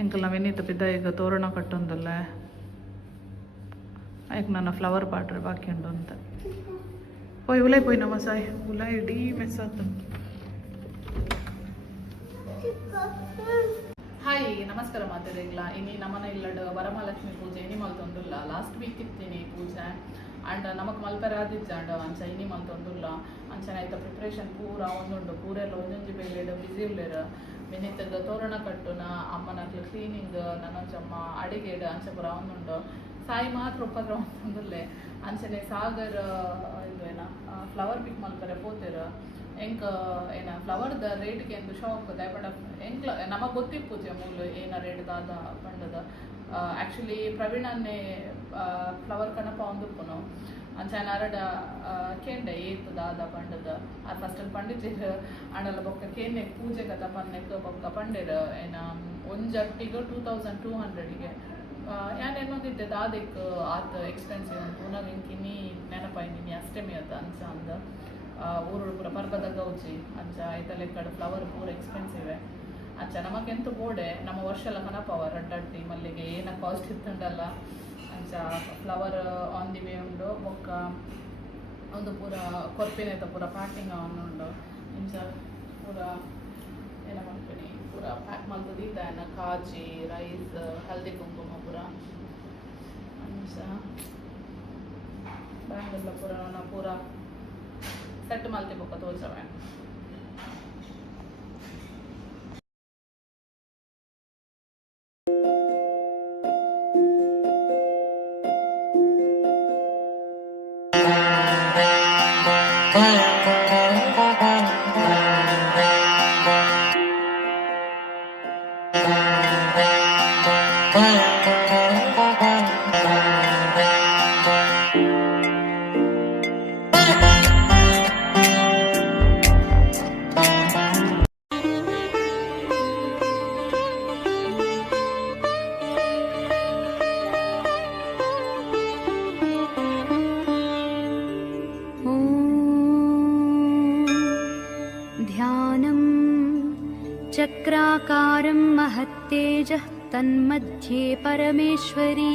ಎಂಕಲ್ ನಾವೇನಿತ್ತು ಬಿದ್ದ ಈಗ ತೋರಣ ಕಟ್ಟೊಂದಲ್ಲ ಆಯ್ಕೆ ನನ್ನ ಫ್ಲವರ್ ಪಾಟ್ರೆ ಬಾಕಿ ಉಂಡು ಅಂತ ಪೋಯ್ ಉಲೈ ಪೋಯ್ ನಮ್ಮ ಸಾಯ್ ಉಲೈ ಡೀ ಮೆಸ್ ಆತ. ಹಾಯ್ ನಮಸ್ಕಾರ ಮಾತಾಡಿಲ್ಲ ಇನ್ನು ನಮ್ಮನ ಇಲ್ಲಡ್ ವರಮಹಾಲಕ್ಷ್ಮಿ ಪೂಜೆ ಇನಿ ಮಲ್ತೊಂದುಲ್ಲ ಲಾಸ್ಟ್ ವೀಕ್ ಇತ್ತೀನಿ ಪೂಜೆ ಆ್ಯಂಡ್ ನಮಗೆ ಮಲ್ಪೆರ ಆದಿಜ್ಜ ಅಂಡ ಅಂಚ ಇನಿ ಮಲ್ತೊಂದುಲ್ಲ ಅಂಚನೆ ಆಯ್ತ ಪ್ರಿಪ್ರೇಷನ್ ಪೂರ ಒಂದುಂಡು ಪೂರೆಲ್ಲ ಒಂದೊಂಜಿ ಬೇಲೆಡ್ ಬಿಸಿ ಉಳ್ಳೇರು ಬೆನ್ನಿತ್ತದ ತೋರಣ ಕಟ್ಟುನ ಅಮ್ಮನಕ್ಲು ಕ್ಲೀನಿಂಗ್ ನನ್ನೊಂಚಮ್ಮ ಅಡಿಗೆಡ್ ಅಂಚ ಪೂರ ಒಂದುಂಡು ಸಾಯಿ ಮಾತ್ರ ಉಪದ್ರ ಒಂದೊಂದುಲ್ಲೆ ಅಂಚನೆ ಸಾಗರ್ ಇದು ಏನ ಫ್ಲವರ್ ಪಿಕ್ ಮಲ್ಪರೆ ಪೋತೆರು ಎಂಕ್ ಏನ ಫ್ಲವರ್ದ ರೇಟ್ಗೆ ಎಂದು ಶಾಕ್ ದಯಪಡ ಎಂಕ್ ನಮಗೆ ಗೊತ್ತಿಪ್ಪ ಪೂಜೆ ಮೂಲ ಏನ ರೇಟ್ ದಾದ ಪಂಡದ ಆ್ಯಕ್ಚುಲಿ ಪ್ರವೀಣನ್ನೇ ಫ್ಲವರ್ ಕಣಪ ಒಂದುಪ್ಪುನು ಅಂಚನ ಅರಡ ಕೇಂಡೆ ಏತ್ ದಾದ ಪಂಡದ ಅದು ಫಸ್ಟ್ ಪಂಡಿತಿರು ಅಂಡಲ್ಲ ಬೊಕ್ಕ ಕೇನೆ ಪೂಜೆ ಕಥ ಪನ್ನೆಕ್ ಬೊಕ್ಕ ಪಂಡೆರು ಏನ ಒಂಜಟ್ಟಿಗೆ 2200ಗೆ ಯಾನೇನೊಂದಿದ್ದೆ ದಾದಿಕ್ ಆತ ಎಕ್ಸ್ಪೆನ್ಸಿವ್ ಅಂತ ಪುನಃ ಇಂಕಿನಿ ನೆನಪಾಯಿನಿ ಅಷ್ಟೇ ಮೇಯತ್ತ ಅಂಚ ಅಂದ ಊರು ಪೂರ ಪರ್ಬದ ಗೌಜಿ ಅಂಚ ಐತಲೆ ಕಡೆ ಫ್ಲವರ್ ಪೂರ ಎಕ್ಸ್ಪೆನ್ಸಿವ್ ಅಂಚ ನಮಗೆಂತ ಬೋಡೆ ನಮ್ಮ ವರ್ಷ ಎಲ್ಲ ಕನಪವ ರಡ್ಡಡ್ಡಿ ಮಲ್ಲಿಗೆ ಏನ ಕಾಸ್ಟ್ ಇತ್ತುಂಡಲ್ಲ ಅಂಚ ಫ್ಲವರ್ ಆನ್ ದಿ ವೇ ಉಂಡು ಬೊಕ್ಕ ಒಂದು ಪೂರ ಕೊರ್ಪಿನೈತ ಪೂರ ಪ್ಯಾಕಿಂಗ್ ಉಂಡು ಇಂಚ ಪೂರ ಏನ ಮಾಡ್ತೀನಿ ಪೂರ ಪ್ಯಾಕ್ ಮಲ್ತದ ಇದ್ದಾನ ಕಾಜಿ ರೈಸ್ ಹಲ್ದಿ ಕುಂಕುಮ ಪೂರ ಅಂಚ ಬ್ಯಾಂಗಲ್ಲ ಪೂರ ಪೂರ ಸೆಟ್ ಮಲ್ತಿ ಬೊಕ್ಕ ತೋರ್ಸವೆ. चक्राकारं महत्तेजः तन्मध्ये परमेश्वरी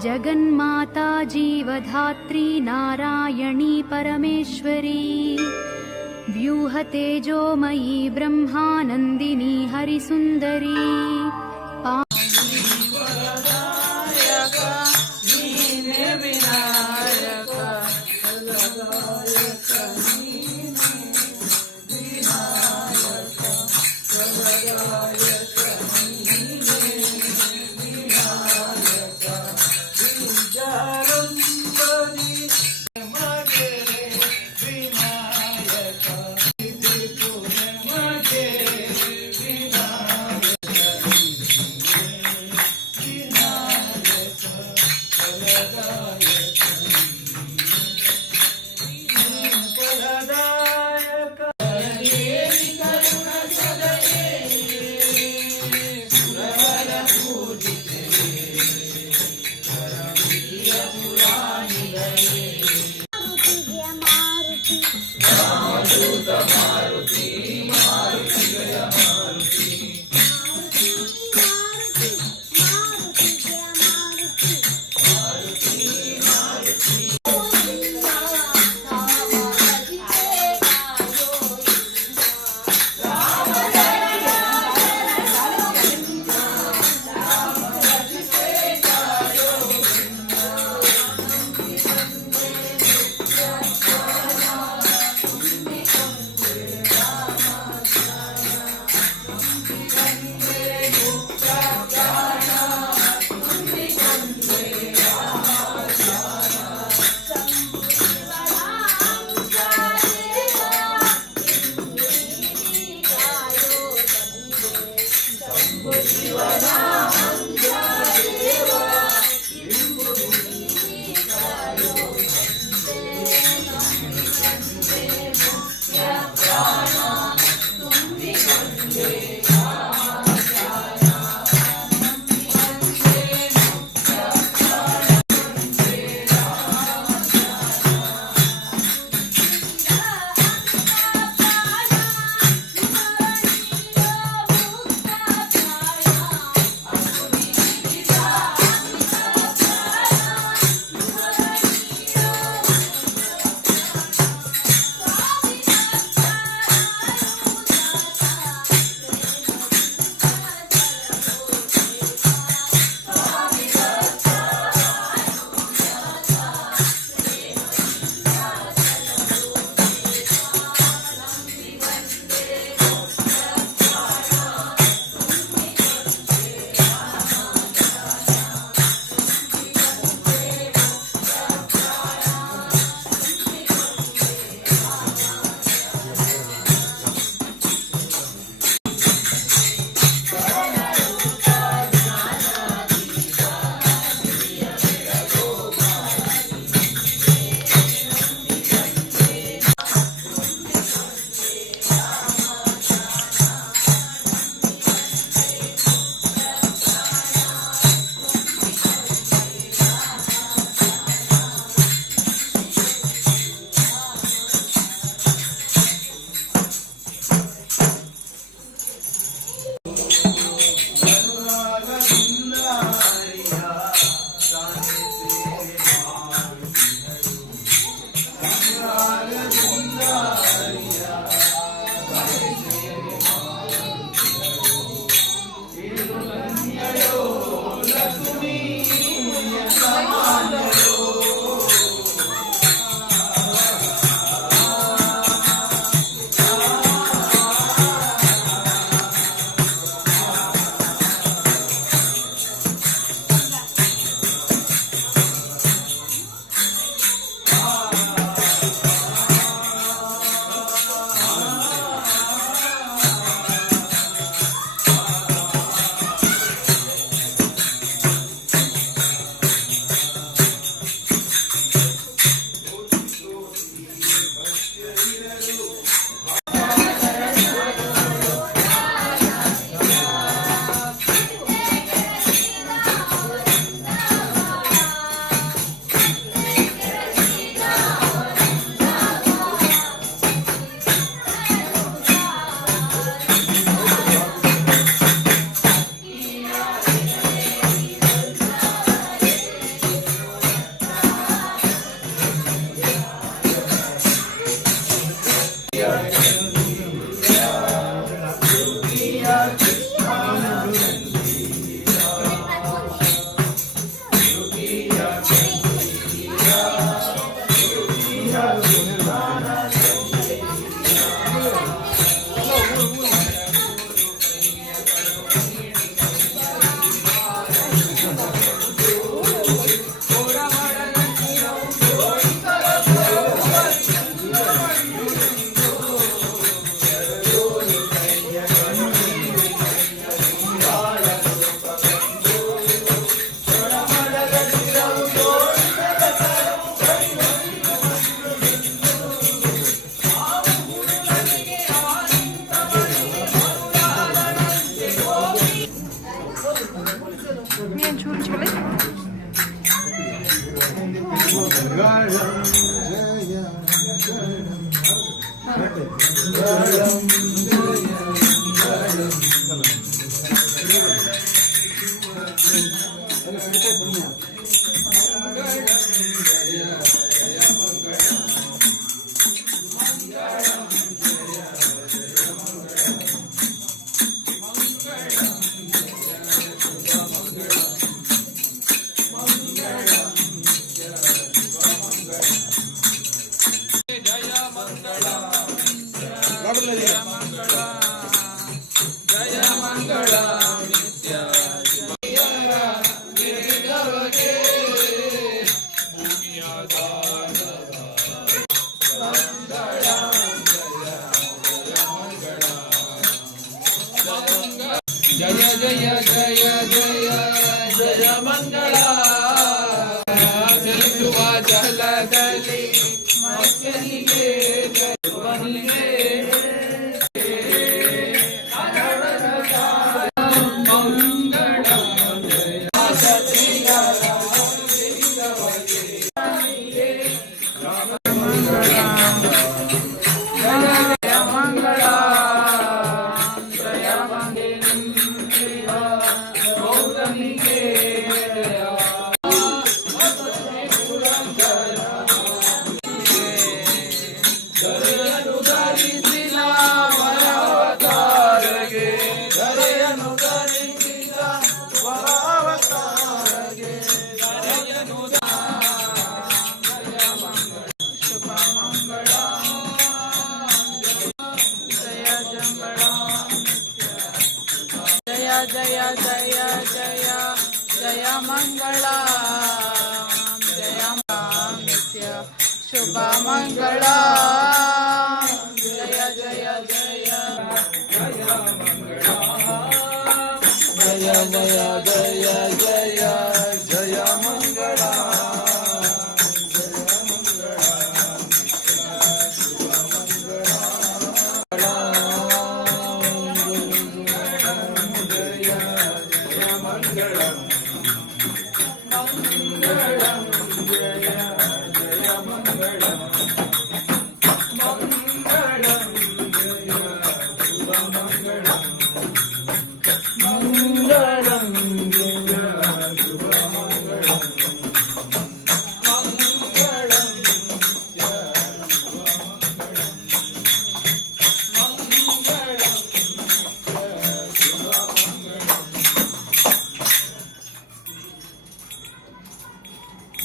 जगन्माता जीवधात्री नारायणी परमेश्वरी व्यूहतेजोमयी ब्रह्मानन्दिनी हरिसुन्दरी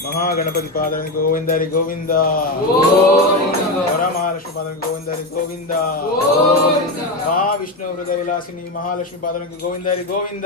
महागणपति पादन गोविंद हरि गोविंद वरमहालक्ष्मी पादन गोविंद हरि गोविंद महाविष्णु हृदय विलासिनी महालक्ष्मी पादन गोविंद हरि गोविंद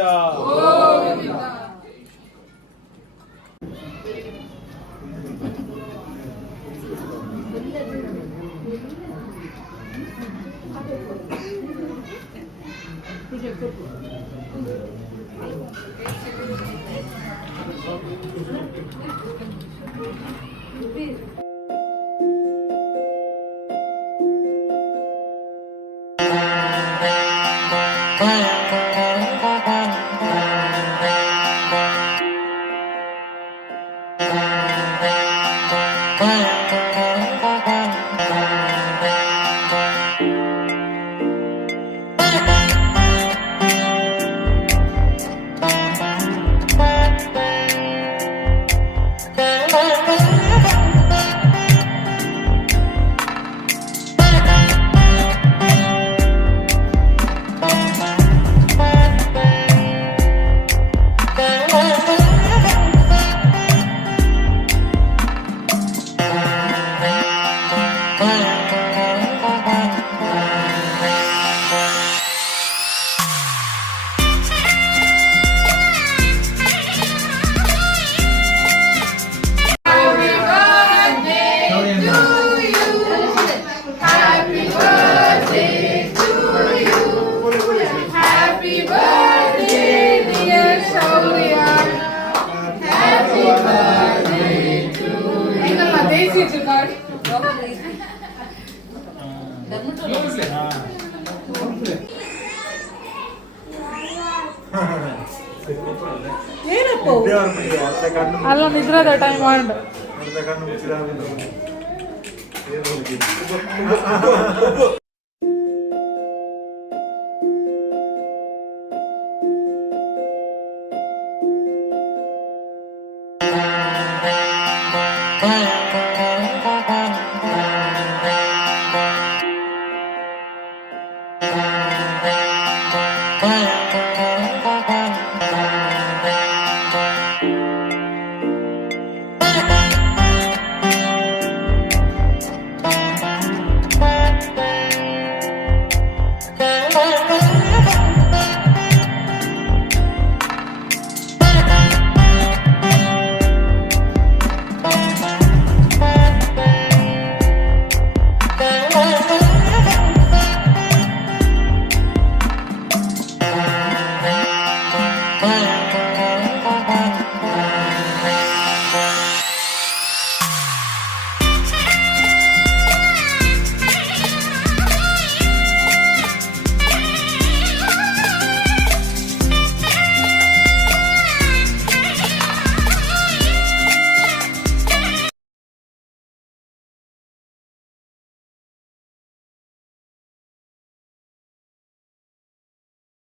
ಅಲ್ಲ ನಿದ್ರದ ಟೈಮ್ ಮಾಡಿ ಕಣ್ಣು ಮುಚ್ಚಿದ